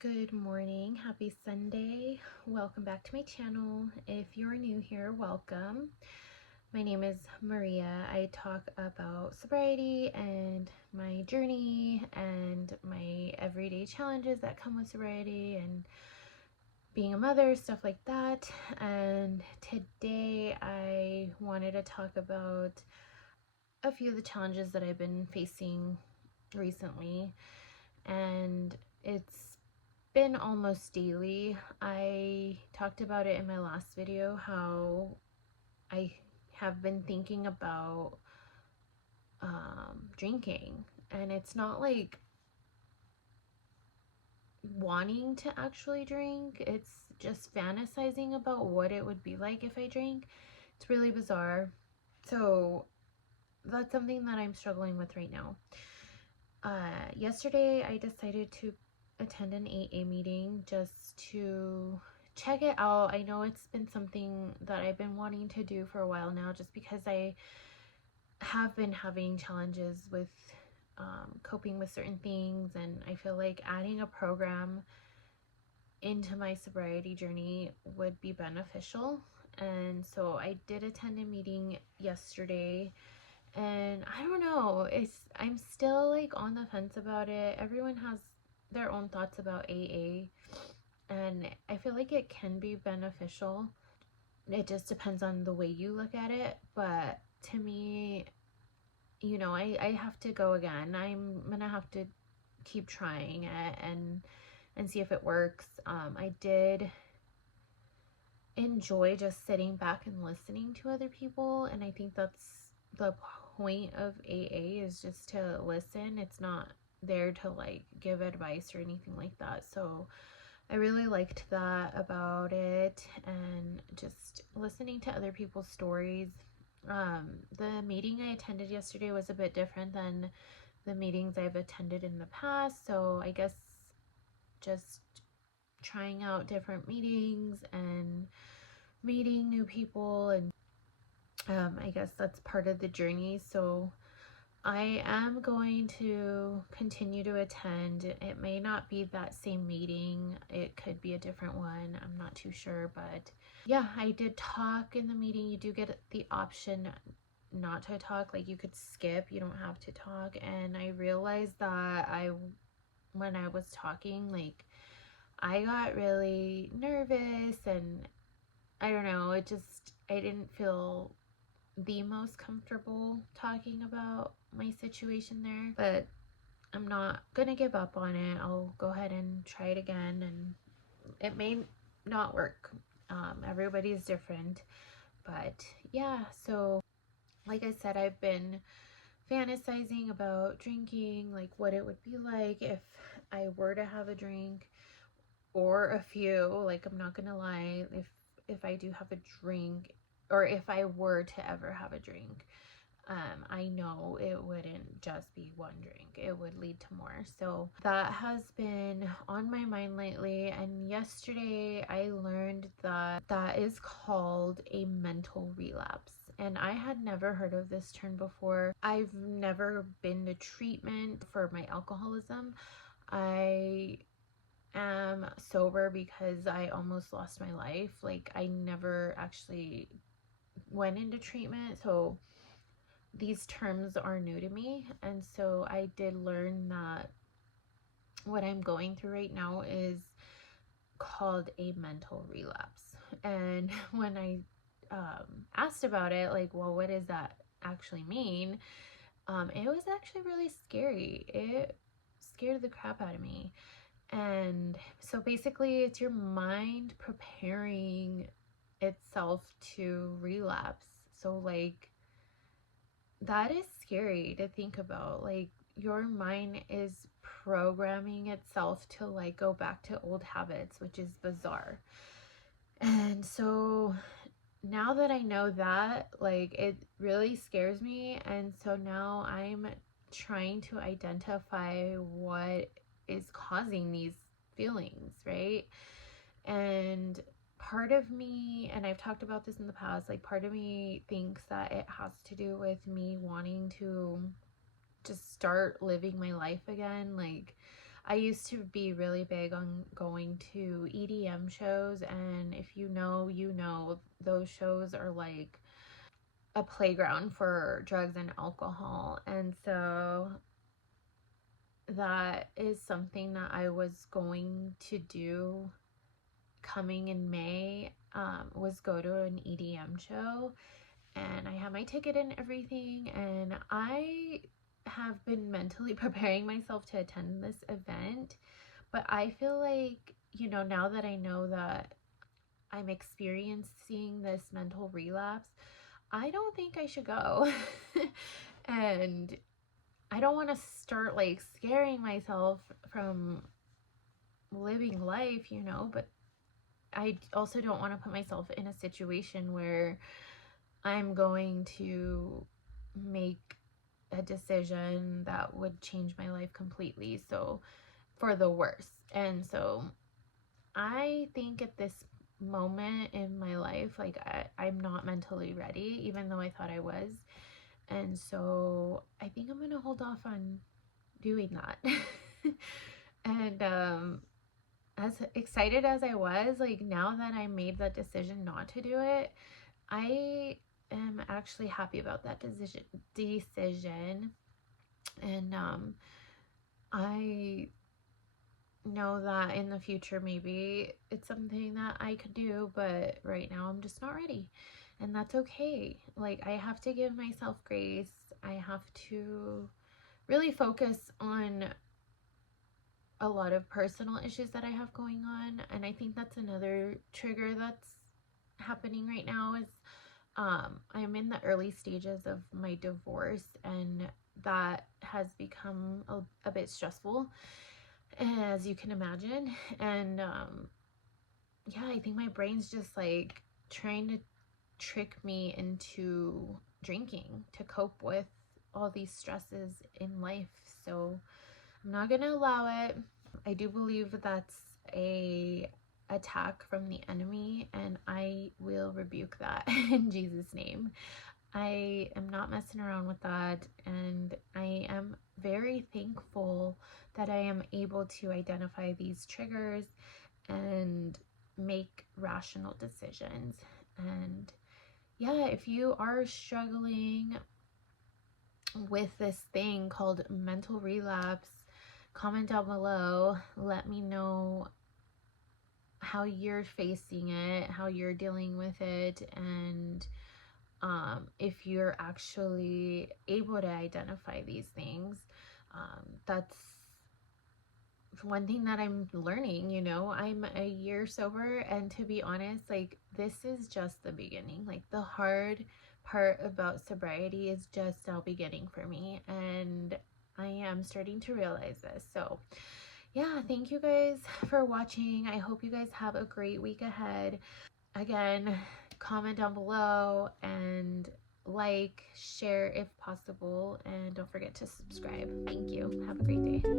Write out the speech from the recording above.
Good morning, happy Sunday. Welcome back to my channel. If you're new here, welcome. My name is Maria. I talk about sobriety and my journey and my everyday challenges that come with sobriety and being a mother, stuff like that. And today I wanted to talk about a few of the challenges that I've been facing recently, and it's been almost daily. I talked about it in my last video how I have been thinking about drinking, and it's not like wanting to actually drink, it's just fantasizing about what it would be like if I drank. It's really bizarre. So that's something that I'm struggling with right now. Yesterday I decided to attend an AA meeting just to check it out. I know it's been something that I've been wanting to do for a while now, just because I have been having challenges with coping with certain things, and I feel like adding a program into my sobriety journey would be beneficial. And so I did attend a meeting yesterday, and I don't know, I'm still like on the fence about it. Everyone has their own thoughts about AA, and I feel like it can be beneficial. It just depends on the way you look at it. But to me, I have to go again. I'm gonna have to keep trying it and see if it works. I did enjoy just sitting back and listening to other people, and I think that's the point of AA, is just to listen. It's not there to like give advice or anything like that. So I really liked that about it, and just listening to other people's stories. The meeting I attended yesterday was a bit different than the meetings I've attended in the past, so I guess just trying out different meetings and meeting new people, and I guess that's part of the journey. So I am going to continue to attend. It may not be that same meeting, it could be a different one, I'm not too sure. But yeah, I did talk in the meeting. You do get the option not to talk, like you could skip, you don't have to talk. And I realized that when I was talking, like I got really nervous, and I don't know, I didn't feel the most comfortable talking about my situation there. But I'm not gonna give up on it. I'll go ahead and try it again, and it may not work. Everybody's different. But yeah, so like I said, I've been fantasizing about drinking, like what it would be like if I were to have a drink or a few. Like, I'm not gonna lie, if I do have a drink, or if I were to ever have a drink, I know it wouldn't just be one drink, it would lead to more. So that has been on my mind lately. And yesterday I learned that is called a mental relapse, and I had never heard of this term before. I've never been to treatment for my alcoholism. I am sober because I almost lost my life. Like, I never actually went into treatment, so these terms are new to me. And so I did learn that what I'm going through right now is called a mental relapse. And when I asked about it, like, well, what does that actually mean? It was actually really scary. It scared the crap out of me. And so basically, it's your mind preparing itself to relapse. So like, that is scary to think about. Like, your mind is programming itself to like go back to old habits, which is bizarre. And so now that I know that, like, it really scares me. And so now I'm trying to identify what is causing these feelings, right? And part of me, and I've talked about this in the past, like part of me thinks that it has to do with me wanting to just start living my life again. Like, I used to be really big on going to EDM shows, and if you know, you know, those shows are like a playground for drugs and alcohol. And so that is something that I was going to do coming in May, was go to an EDM show, and I have my ticket and everything, and I have been mentally preparing myself to attend this event. But I feel like, you know, now that I know that I'm experiencing this mental relapse, I don't think I should go. And I don't want to start like scaring myself from living life, you know, but I also don't want to put myself in a situation where I'm going to make a decision that would change my life completely, so for the worse. And so I think at this moment in my life, like I'm not mentally ready, even though I thought I was. And so I think I'm gonna hold off on doing that. And as excited as I was, like now that I made that decision not to do it, I am actually happy about that decision. And I know that in the future maybe it's something that I could do, but right now I'm just not ready. And that's okay. Like, I have to give myself grace. I have to really focus on a lot of personal issues that I have going on. And I think that's another trigger that's happening right now is I'm in the early stages of my divorce, and that has become a bit stressful, as you can imagine. And yeah, I think my brain's just like trying to trick me into drinking to cope with all these stresses in life. So I'm not gonna allow it. I do believe that's a attack from the enemy, and I will rebuke that in Jesus' name. I am not messing around with that, and I am very thankful that I am able to identify these triggers and make rational decisions. And yeah, if you are struggling with this thing called mental relapse, comment down below. Let me know how you're facing it, how you're dealing with it, and if you're actually able to identify these things. That's one thing that I'm learning, you know. I'm a year sober, and to be honest, like, this is just the beginning. Like, the hard part about sobriety is just now beginning for me, and I am starting to realize this. So yeah, thank you guys for watching. I hope you guys have a great week ahead. Again, comment down below and like, share if possible, and don't forget to subscribe. Thank you. Have a great day.